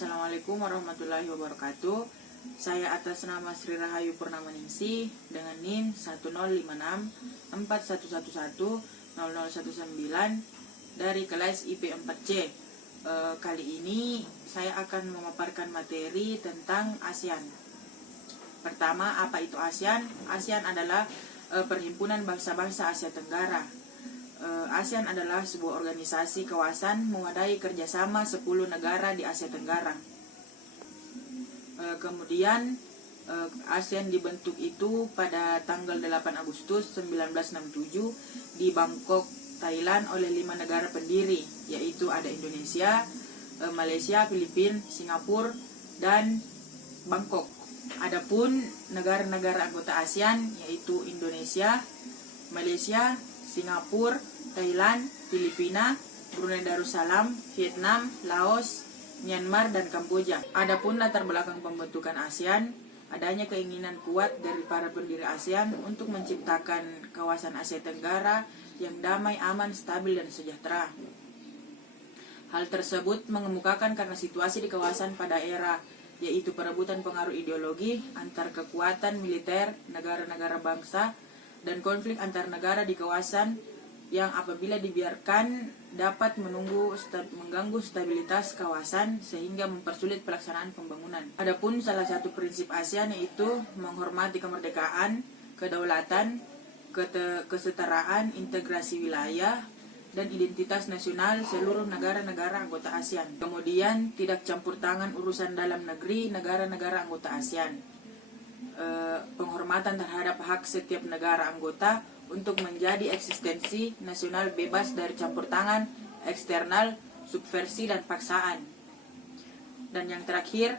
Assalamualaikum warahmatullahi wabarakatuh. Saya atas nama Sri Rahayu Purnamaningsih dengan NIM 105641110019 dari kelas IP 4C. Kali ini saya akan memaparkan materi tentang ASEAN. Pertama, apa itu ASEAN? ASEAN adalah Perhimpunan Bangsa-Bangsa Asia Tenggara. ASEAN adalah sebuah organisasi kawasan mewadai kerjasama 10 negara di Asia Tenggara. Kemudian ASEAN dibentuk itu pada tanggal 8 Agustus 1967 di Bangkok, Thailand oleh 5 negara pendiri, yaitu ada Indonesia, Malaysia, Filipina, Singapura, dan Bangkok. Adapun negara-negara anggota ASEAN yaitu Indonesia, Malaysia, Singapura, Thailand, Filipina, Brunei Darussalam, Vietnam, Laos, Myanmar, dan Kamboja. Adapun latar belakang pembentukan ASEAN, adanya keinginan kuat dari para pendiri ASEAN untuk menciptakan kawasan Asia Tenggara yang damai, aman, stabil, dan sejahtera. Hal tersebut mengemukakan karena situasi di kawasan pada era yaitu perebutan pengaruh ideologi antar kekuatan militer negara-negara bangsa dan konflik antar negara di kawasan yang apabila dibiarkan dapat mengganggu stabilitas kawasan sehingga mempersulit pelaksanaan pembangunan. Adapun salah satu prinsip ASEAN yaitu menghormati kemerdekaan, kedaulatan, kesetaraan, integrasi wilayah, dan identitas nasional seluruh negara-negara anggota ASEAN. Kemudian tidak campur tangan urusan dalam negeri negara-negara anggota ASEAN. Penghormatan terhadap hak setiap negara anggota untuk menjadi eksistensi nasional bebas dari campur tangan eksternal, subversi, dan paksaan. Dan yang terakhir,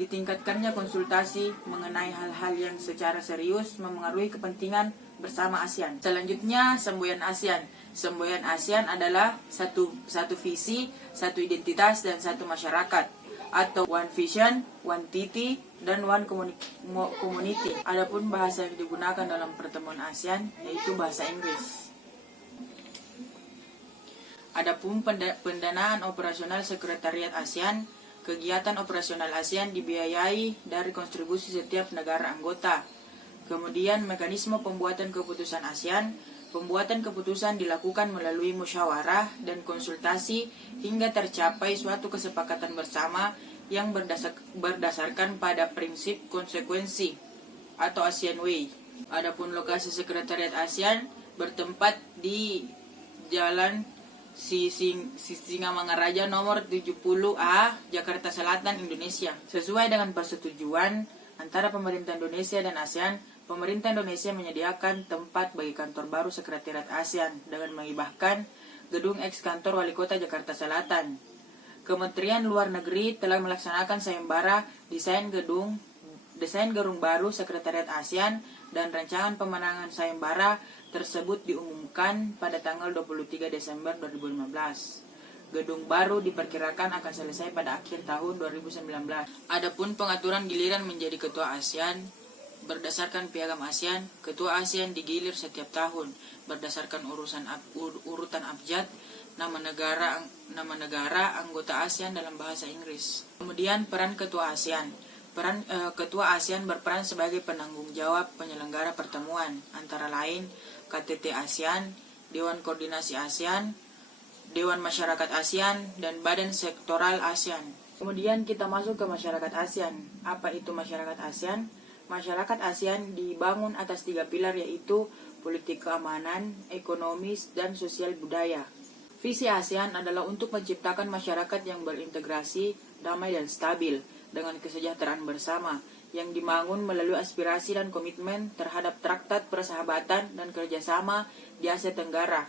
ditingkatkannya konsultasi mengenai hal-hal yang secara serius memengaruhi kepentingan bersama ASEAN. Selanjutnya, semboyan ASEAN. Semboyan ASEAN adalah satu visi, satu identitas, dan satu masyarakat, atau one vision, one titi, dan one community. Adapun bahasa yang digunakan dalam pertemuan ASEAN yaitu bahasa Inggris. Adapun pendanaan operasional sekretariat ASEAN, kegiatan operasional ASEAN dibiayai dari kontribusi setiap negara anggota. Kemudian mekanisme pembuatan keputusan ASEAN, pembuatan keputusan dilakukan melalui musyawarah dan konsultasi hingga tercapai suatu kesepakatan bersama yang berdasarkan pada prinsip konsekuensi atau ASEAN Way. Adapun lokasi sekretariat ASEAN bertempat di Jalan Sisingamangaraja nomor 70A, Jakarta Selatan, Indonesia. Sesuai dengan persetujuan antara pemerintah Indonesia dan ASEAN, pemerintah Indonesia menyediakan tempat bagi kantor baru sekretariat ASEAN dengan menghibahkan gedung eks kantor Wali Kota Jakarta Selatan. Kementerian Luar Negeri telah melaksanakan sayembara desain gedung baru sekretariat ASEAN dan rancangan pemenangan sayembara tersebut diumumkan pada tanggal 23 Desember 2015. Gedung baru diperkirakan akan selesai pada akhir tahun 2019. Adapun pengaturan giliran menjadi ketua ASEAN berdasarkan piagam ASEAN, ketua ASEAN digilir setiap tahun berdasarkan urutan abjad nama negara anggota ASEAN dalam bahasa Inggris. Kemudian peran ketua ASEAN. Ketua ASEAN berperan sebagai penanggung jawab penyelenggara pertemuan, antara lain KTT ASEAN, Dewan Koordinasi ASEAN, Dewan Masyarakat ASEAN, dan Badan Sektoral ASEAN. Kemudian kita masuk ke masyarakat ASEAN. Apa itu masyarakat ASEAN? Masyarakat ASEAN dibangun atas 3 pilar yaitu politik keamanan, ekonomis, dan sosial budaya. Visi ASEAN adalah untuk menciptakan masyarakat yang berintegrasi, damai, dan stabil dengan kesejahteraan bersama yang dibangun melalui aspirasi dan komitmen terhadap Traktat Persahabatan dan Kerjasama di Asia Tenggara.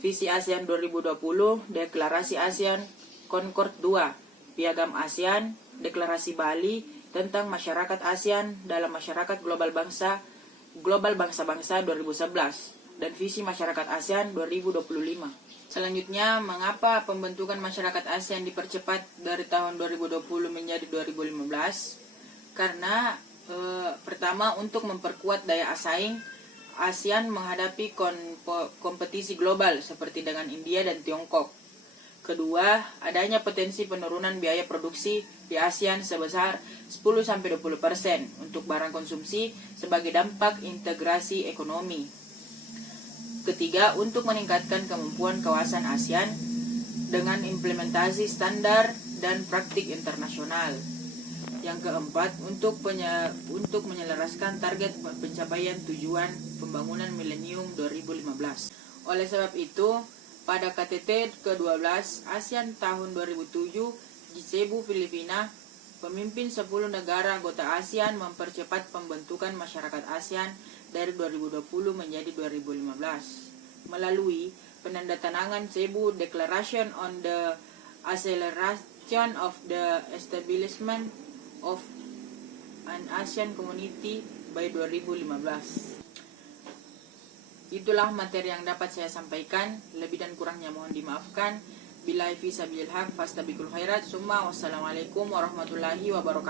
Visi ASEAN 2020, Deklarasi ASEAN, Concord 2, Piagam ASEAN, Deklarasi Bali tentang Masyarakat ASEAN dalam Masyarakat Global Bangsa-Bangsa 2011, dan Visi Masyarakat ASEAN 2025. Selanjutnya, mengapa pembentukan masyarakat ASEAN dipercepat dari tahun 2020 menjadi 2015? Karena pertama, untuk memperkuat daya saing, ASEAN menghadapi kompetisi global seperti dengan India dan Tiongkok. Kedua, adanya potensi penurunan biaya produksi di ASEAN sebesar 10-20% untuk barang konsumsi sebagai dampak integrasi ekonomi. Ketiga, untuk meningkatkan kemampuan kawasan ASEAN dengan implementasi standar dan praktik internasional. Yang keempat, untuk menyelaraskan target pencapaian tujuan pembangunan milenium 2015. Oleh sebab itu, pada KTT ke-12 ASEAN tahun 2007 di Cebu, Filipina, pemimpin 10 negara anggota ASEAN mempercepat pembentukan masyarakat ASEAN dari 2020 menjadi 2015 melalui penandatanganan Cebu Declaration on the Acceleration of the Establishment of an ASEAN Community by 2015. Itulah materi yang dapat saya sampaikan. Lebih dan kurangnya mohon dimaafkan. Billahi fi sabilil haq fastabiqul khairat. Summa wassalamualaikum warahmatullahi wabarakatuh.